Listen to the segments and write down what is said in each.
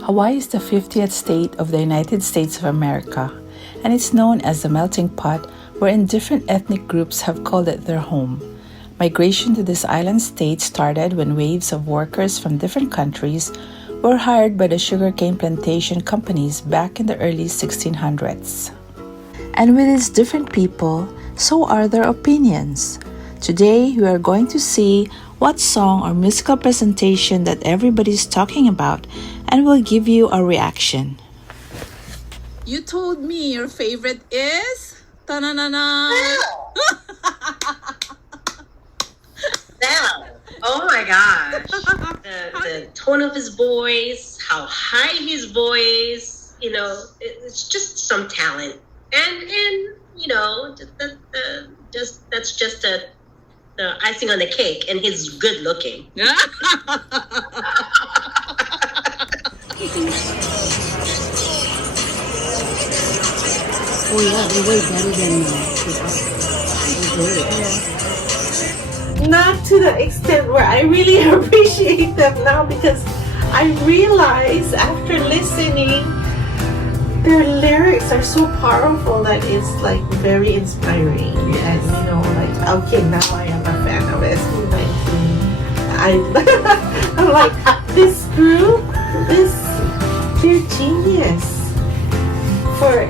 Hawaii is the 50th state of the United States of America, and it's known as the melting pot wherein different ethnic groups have called it their home. Migration to this island state started when waves of workers from different countries were hired by the sugarcane plantation companies back in the early 1600s. And with its different people, so are their opinions. Today, we are going to see what song or musical presentation that everybody's talking about, and we'll give you a reaction. You told me your favorite is ta-na-na-na. Stell. Oh my gosh. The tone of his voice, how high his voice, it's just some talent. And that's just the icing on the cake, and he's good looking. Oh yeah, they're way better than Not to the extent where I really appreciate them now, because I realize after listening, their lyrics are so powerful that it's like very inspiring. Yes. And okay, now I am a fan of SB19. I'm like, this group, they're genius. For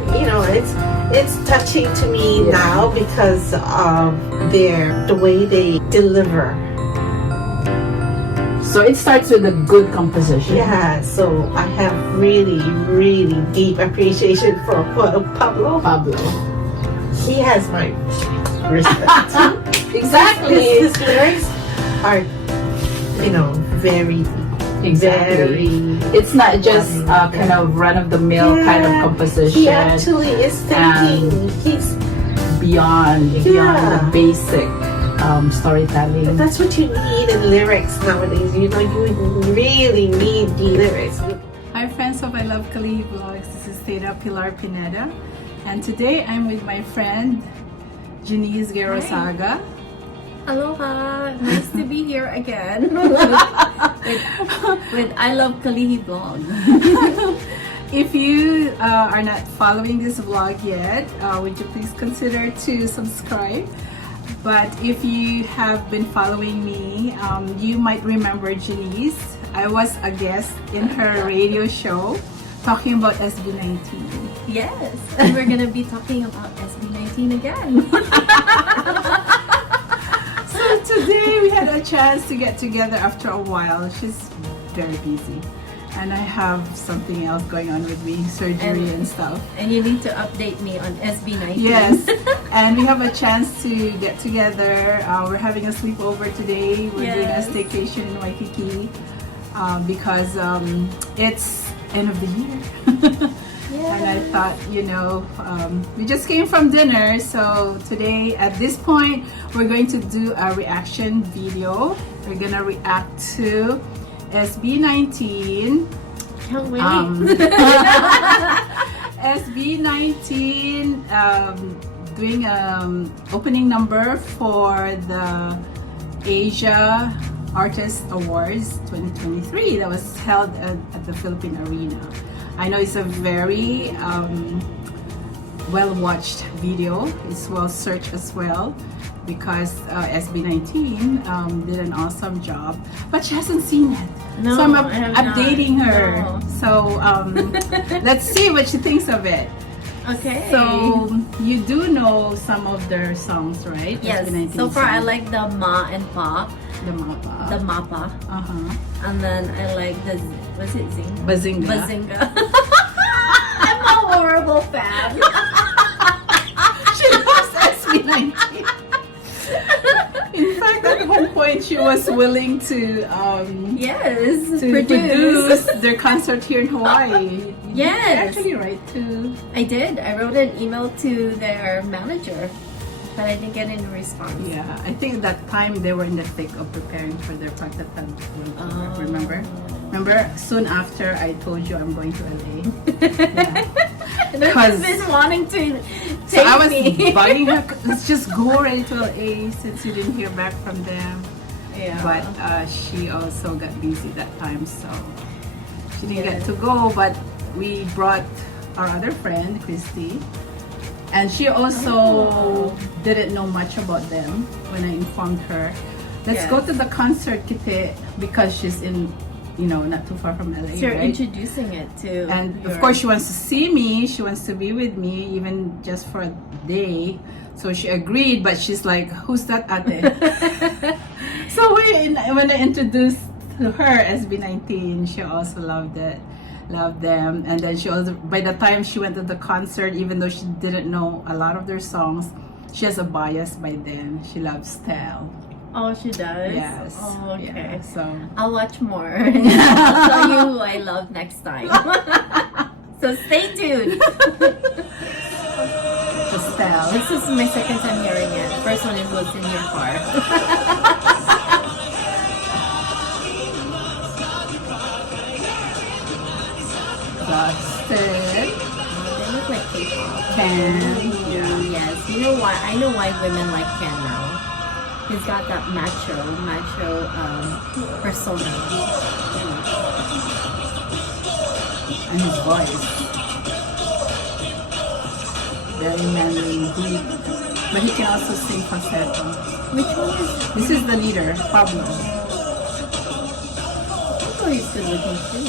it's touching to me now because of the way they deliver. So it starts with a good composition. Yeah, so I have really, really deep appreciation for Pablo. He has my respect. Exactly. His lyrics are, very Exactly. It's not just kind of run-of-the-mill kind of composition. He actually is thinking. He's beyond the basic storytelling. That's what you need in lyrics nowadays. You really need the lyrics. Hi friends of ILKVlogs. This is Theta Pilar Pineda, and today I'm with my friend Jeanice Gerosaga. Aloha! Nice to be here again with ILKVlogs. If you are not following this vlog yet, would you please consider to subscribe? But if you have been following me, you might remember Jeanice. I was a guest in her radio show talking about SB19. Yes, and we're gonna be talking about SB19 again. So today we had a chance to get together after a while. She's very busy, and I have something else going on with me, surgery and stuff. And you need to update me on SB19. Yes, and we have a chance to get together. We're having a sleepover today. We're doing a staycation in Waikiki because it's end of the year. And I thought, we just came from dinner, so today at this point we're going to do a reaction video. We're gonna react to SB19. Can't wait. SB19 doing opening number for the Asia Artist Awards 2023 that was held at the Philippine Arena. I know it's a very well-watched video. It's well-searched as well because SB19 did an awesome job, but she hasn't seen it. No, so I'm I have updating not. her. No. So let's see what she thinks of it. Okay. So you do know some of their songs, right? Yes. SB19 So far, I songs. like the Ma and Pa. The Mapa. The Mapa. And then I like the was it Zing? Bazinga. Bazinga. I'm a horrible fan. She loves SB19. In fact, at one point she was willing to produce their concert here in Hawaii. Yes. Did you actually write to? I did. I wrote an email to their manager, but I didn't get any response. Yeah, I think at that time they were in the thick of preparing for their Prakatan. Remember? Remember, soon after I told you I'm going to LA. Yeah. And I've been wanting to So I was bugging her, let's just go already to LA since you didn't hear back from them. Yeah. But she also got busy that time, so She didn't get to go, but we brought our other friend, Christy. And she also didn't know much about them when I informed her. Let's go to the concert, Kite, because she's in, not too far from LA, So you're right? introducing it to And of course, she wants to see me. She wants to be with me, even just for a day. So she agreed, but she's like, "Who's that, ate?" So when I introduced to her SB19, she also loved them. And then she also, by the time she went to the concert, even though she didn't know a lot of their songs, she has a bias by then. She loves Stell. Oh, she does? Yes. Oh, okay. Yeah, so I'll watch more. I'll tell you who I love next time. So stay tuned. Stell. This is my second time hearing it. First one is what's in your car. Busted. They look like K-pop. Ken. Yeah. Yes. You know why? I know why women like Ken now. He's got that macho persona. And his voice. Very manly, deep. But he can also sing falsetto. Which one is? This is the leader, Pablo. Oh, he's good looking too.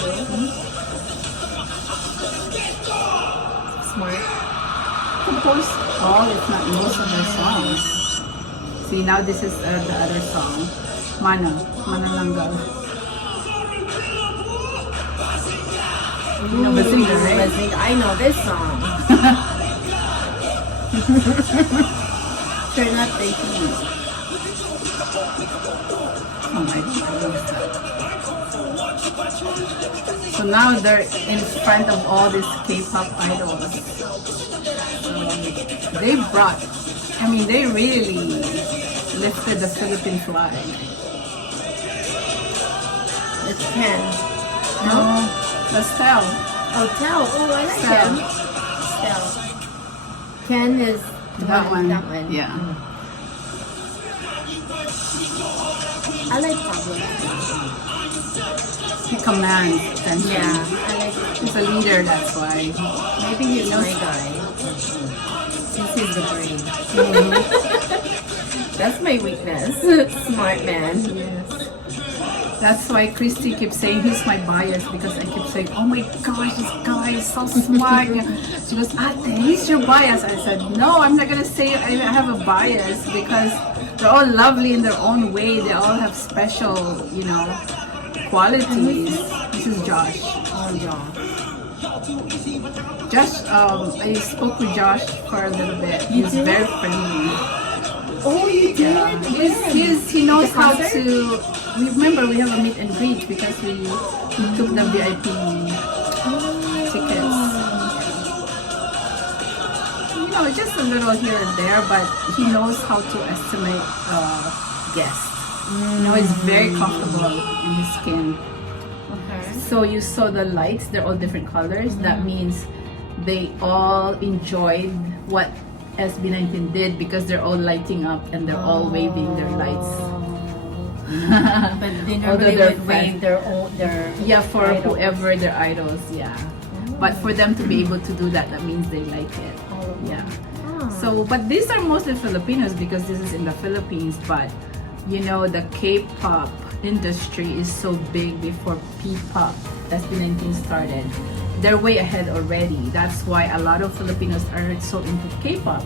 Smart. Compose all, if not most of their songs. See, now this is the other song. Manalanggal. You know the singer, right? I know this song. Turn up the heat. Oh my God. So now they're in front of all these K-pop idols. They really lifted the Philippine flag. It's Ken. No, the Stell. Oh, Tell. Oh, I like Stell. him. Stell. Ken is That one. That one. Yeah. I like Pablo. He commands attention. Yeah, I like. He's a leader, that's why. Maybe he's my guy. Since he's the brain. That's my weakness. Smart man. Yes. That's why Christy keeps saying he's my bias, because I keep saying, oh my gosh, this guy is so smart. She goes, Ate, he's your bias. I said, no, I'm not gonna say I have a bias, because they're all lovely in their own way. They all have special, qualities. This is Josh. Oh, yeah. Josh, I spoke with Josh for a little bit. He's very friendly. Oh, you did? Yeah. He knows how to. Remember, we have a meet and greet because we took the VIP tickets. Just a little here and there, but he knows how to estimate guests. He's very comfortable in his skin. Okay. So you saw the lights; they're all different colors. That means they all enjoyed what SB19 did, because they're all lighting up and they're all waving their lights. But they normally would wave their for idols. whoever their idols, But for them to be able to do that, that means they like it. So, but these are mostly Filipinos because this is in the Philippines. But the K-pop industry is so big before P-pop SB19 started. They're way ahead already. That's why a lot of Filipinos are so into K-pop,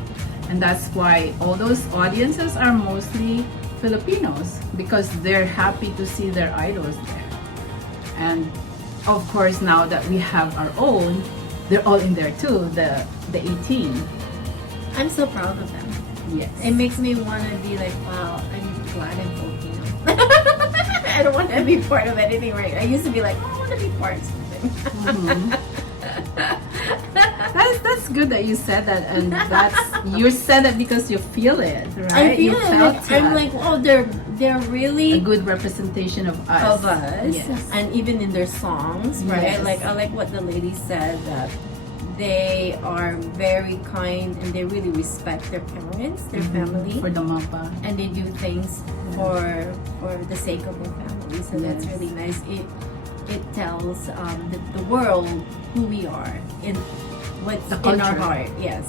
and that's why all those audiences are mostly Filipinos, because they're happy to see their idols there. And of course, now that we have our own, they're all in there too, the 18. I'm so proud of them. Yes. It makes me want to be like, wow, I'm glad I'm Filipino. I don't want to be part of anything, right? I used to be like, oh, I want to be part of something. That's good that you said that, and you said that because you feel it, right? I feel you it. felt I'm that. like, oh, they're really A good representation of us. Yes. And even in their songs, right? Yes. Like I like what the lady said, that they are very kind and they really respect their parents, their family, For the mapa. and they do things for the sake of their family. So that's Yes. really nice. it tells the world who we are in what's The in our culture. heart. Yes.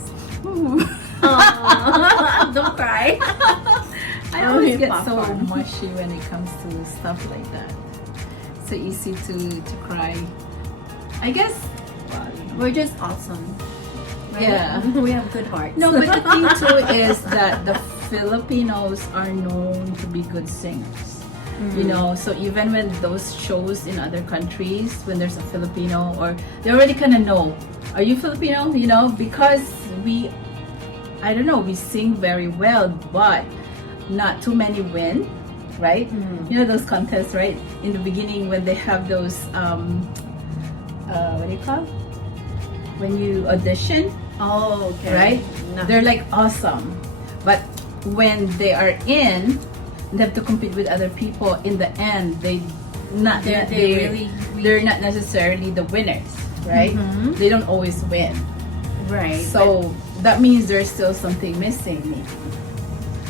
Ooh. Aw, don't cry. I Oh, always your get so popcorn. mushy when it comes to stuff like that. So easy to cry. I guess. Well, you know. We're just awesome. Right? Yeah. We have good hearts. No, but the thing too is that the Filipinos are known to be good singers. You know, so even when those shows in other countries, when there's a Filipino, or they already kind of know, are you Filipino? You know, because we, I don't know, we sing very well, but not too many win, right? You know those contests, right? In the beginning when they have those, what do you call? When you audition, Oh, okay. right? No. They're like awesome, but when they are in, they have to compete with other people. In the end, they're not necessarily the winners, right? They don't always win. right. So that means there's still something missing,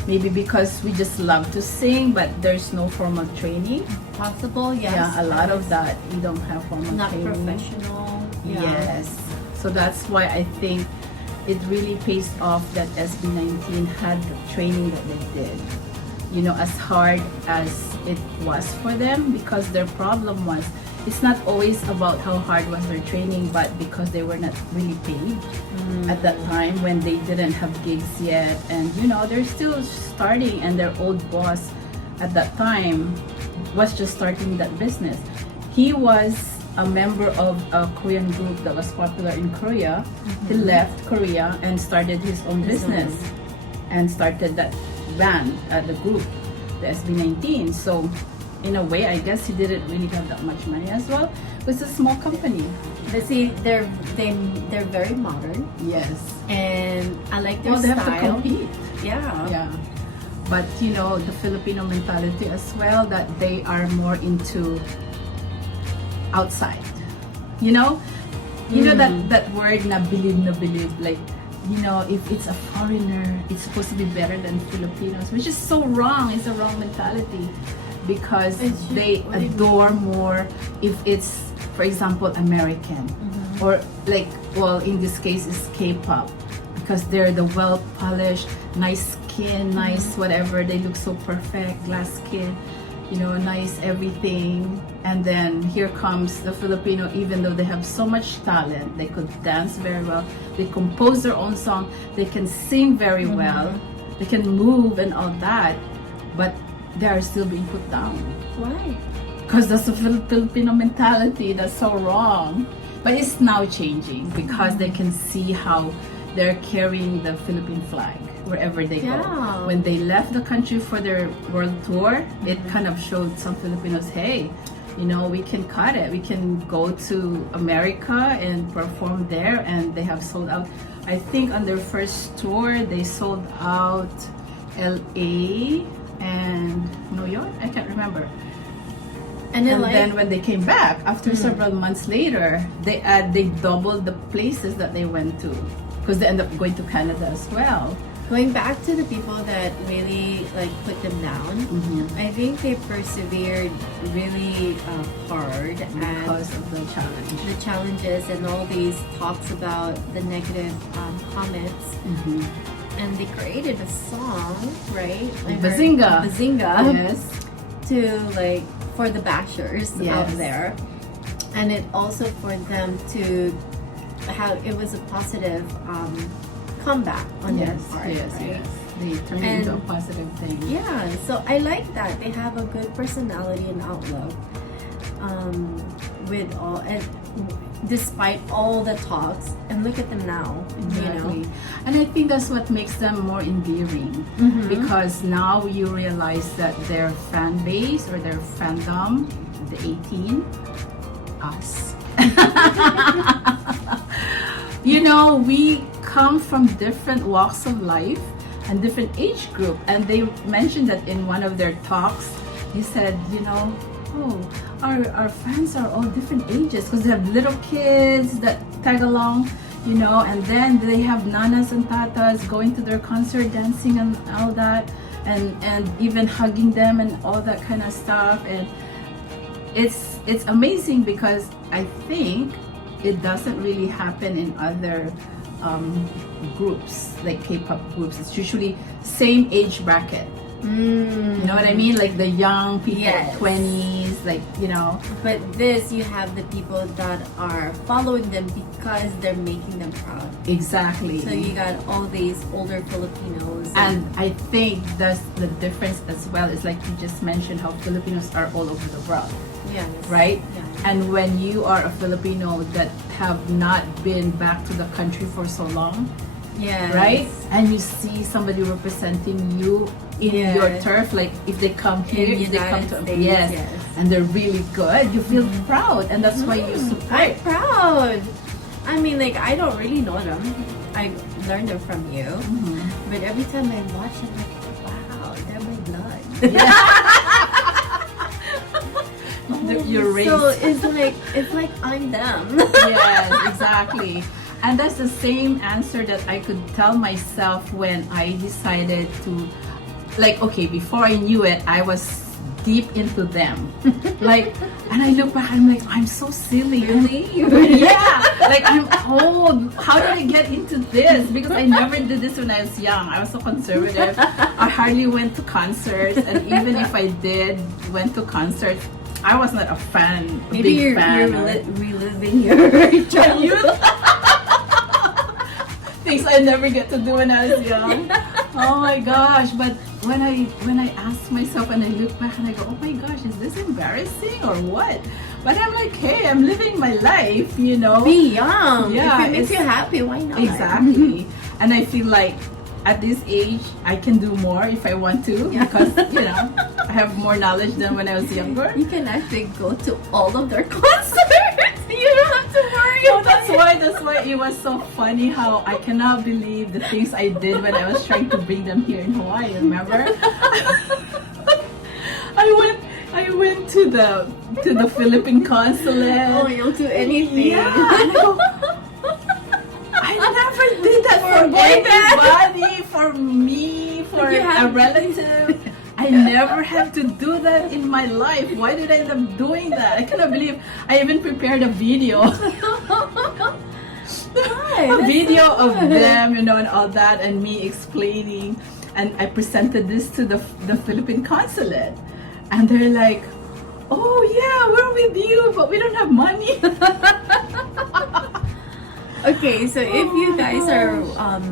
maybe because we just love to sing, but there's no formal training. Possible, yes. Yeah, a lot of that we don't have formal Not training. professional. Yeah. Yes. So that's why I think it really pays off that SB19 had the training that they did. You know, as hard as it was for them, because their problem was, it's not always about how hard was their training, but because they were not really paid at that time when they didn't have gigs yet. And you know, they're still starting, and their old boss at that time was just starting that business. He was a member of a Korean group that was popular in Korea. He left Korea and started his own business and started that band, the group, the SB19. So in a way, I guess he didn't really have that much money as well. It was a small company. But see, they're very modern, Yes. and I like their Well, they style. have to compete. Yeah. Yeah. But you know, the Filipino mentality as well, that they are more into outside. You know that word na believe, like, you know, if it's a foreigner, it's supposed to be better than Filipinos, which is so wrong. It's a wrong mentality, because It's just- they what do you adore more if it's, for example, American, or like, well, in this case is K-pop, because they're the well-polished, nice skin, nice whatever, they look so perfect, glass skin, you know, nice everything. And then here comes the Filipino, even though they have so much talent, they could dance very well, they compose their own song, they can sing very well, they can move and all that, but they are still being put down. Why? Because that's the Filipino mentality, that's so wrong. But it's now changing, because they can see how they're carrying the Philippine flag wherever they go. Yeah. When they left the country for their world tour, it kind of showed some Filipinos, hey, you know, we can cut it. We can go to America and perform there, and they have sold out. I think on their first tour, they sold out LA and New York. I can't remember. And then, Then when they came back after several months later, they doubled the places that they went to, because they end up going to Canada as well. going back to the people that really like put them down, I think they persevered really hard Because of the challenge. the challenges and all these talks about the negative comments. And they created a song, right? I heard- Bazinga. Bazinga. Yes. To like for the bashers out Yes. there, and it also for them to have it was a positive comeback on their part, right? They turned it into a positive thing. Yeah, so I like that they have a good personality and outlook. With all and despite all the talks, and look at them now, Exactly. And I think that's what makes them more endearing, because now you realize that their fan base or their fandom, the 18, us. You know, we come from different walks of life and different age group, and they mentioned that in one of their talks. He said, you know, our fans are all different ages, because they have little kids that tag along, you know, and then they have nanas and tatas going to their concert, dancing and all that, and even hugging them and all that kind of stuff. And it's amazing because I think it doesn't really happen in other groups like K-pop groups. It's usually same age bracket. You know what I mean? Like the young people, Yes. 20s, like, you know. But this, you have the people that are following them because they're making them proud. Exactly. So you got all these older Filipinos. And I think that's the difference as well. It's like you just mentioned how Filipinos are all over the world, yes. right? Yeah. And when you are a Filipino that have not been back to the country for so long, Yes. right? And you see somebody representing you in Yes. your turf, like if they come here, In if they come United to States, yes, yes. and they're really good, you feel proud, and that's why you I'm support. proud. I mean, like, I don't really know them. I learned them from you. But every time I watch them, I'm like, wow, they're my blood. Your race. So it's like I'm them. Yes, exactly. And that's the same answer that I could tell myself when I decided to, like, okay, before I knew it, I was deep into them. Like, and I look back, I'm like, I'm so silly. Really? Yeah, like I'm old. How did I get into this? Because I never did this when I was young. I was so conservative. I hardly went to concerts, and even if I did went to concerts, I was not a fan. Maybe big you're fan. reliving your childhood. Things I never get to do when I was young. Oh my gosh! But when I ask myself and I look back and I go, oh my gosh, is this embarrassing or what? But I'm like, hey, I'm living my life, you know. Be young. Yeah, If it makes it's- you happy, why not? Exactly. And I feel like at this age, I can do more if I want to because, you know, I have more knowledge than when I was younger. You can actually go to all of their concerts. You don't have to worry. Oh, that's why it was so funny how I cannot believe the things I did when I was trying to bring them here in Hawaii, remember? I went to the Philippine consulate. Oh, you'll do anything. Yeah, and I go, I never did that for a boy band. anybody, for me, for You a have- relative. I never had to do that in my life. Why did I end up doing that? I cannot believe I even prepared a video. A video of them, you know, and all that, and me explaining. And I presented this to the Philippine consulate. And they're like, oh yeah, we're with you, but we don't have money. Okay, so if you guys are gosh.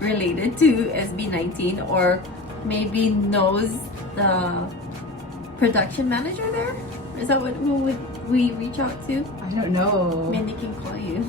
related to SB19 or maybe knows the production manager there, is that who would we reach out to? I don't know. Mandy can call you.